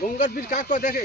গঙ্গার বীর কাক দেখে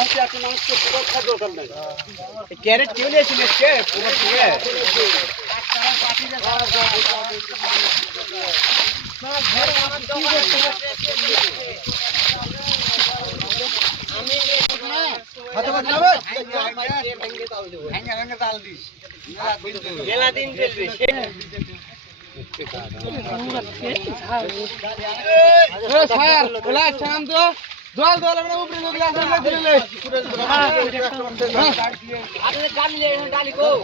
क्या रेट क्यों ले चले क्या पूरा क्या है हाँ घर वाले क्यों ले चले हमें घर में हाँ तो बताओ हाँ यार मैं ये टंगे ताल दूँ हाँ यार टंगे ताल दी ये लातीन चल रही है हाँ सर बोला शाम तो जोल जोल अपने ऊपर दो दिया सर ले ले ले आपने काम लिया है डाली दौर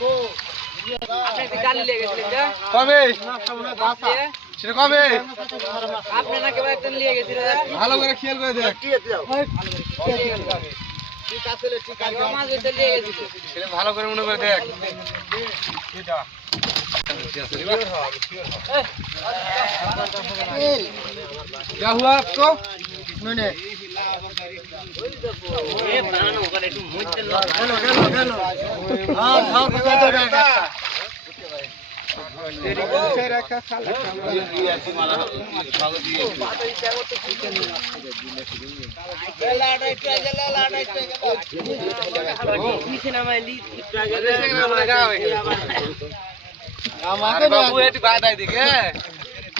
को आपने निकाल ले गए थे क्या कौन है श्री कौन है आपने ना क्या बात लिया गए थे हालों का खेल कर दे क्या हुआ आपको ને એ બરાનો કરે તું મુજ લો ચાલો ચાલો ચાલો હા ખાવ પીવા તો ના તેરી ઉછે રાખા ખાલે આસી મારા ખાવ દીએ લાડાઈ ચા જલા લાડાઈ ચા જલા ઓ નીચે નામે લી ટ્રાગે રામા બાબુ એટ ભાદાઈ દીકે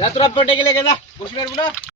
যাত্রা পেটে গেলে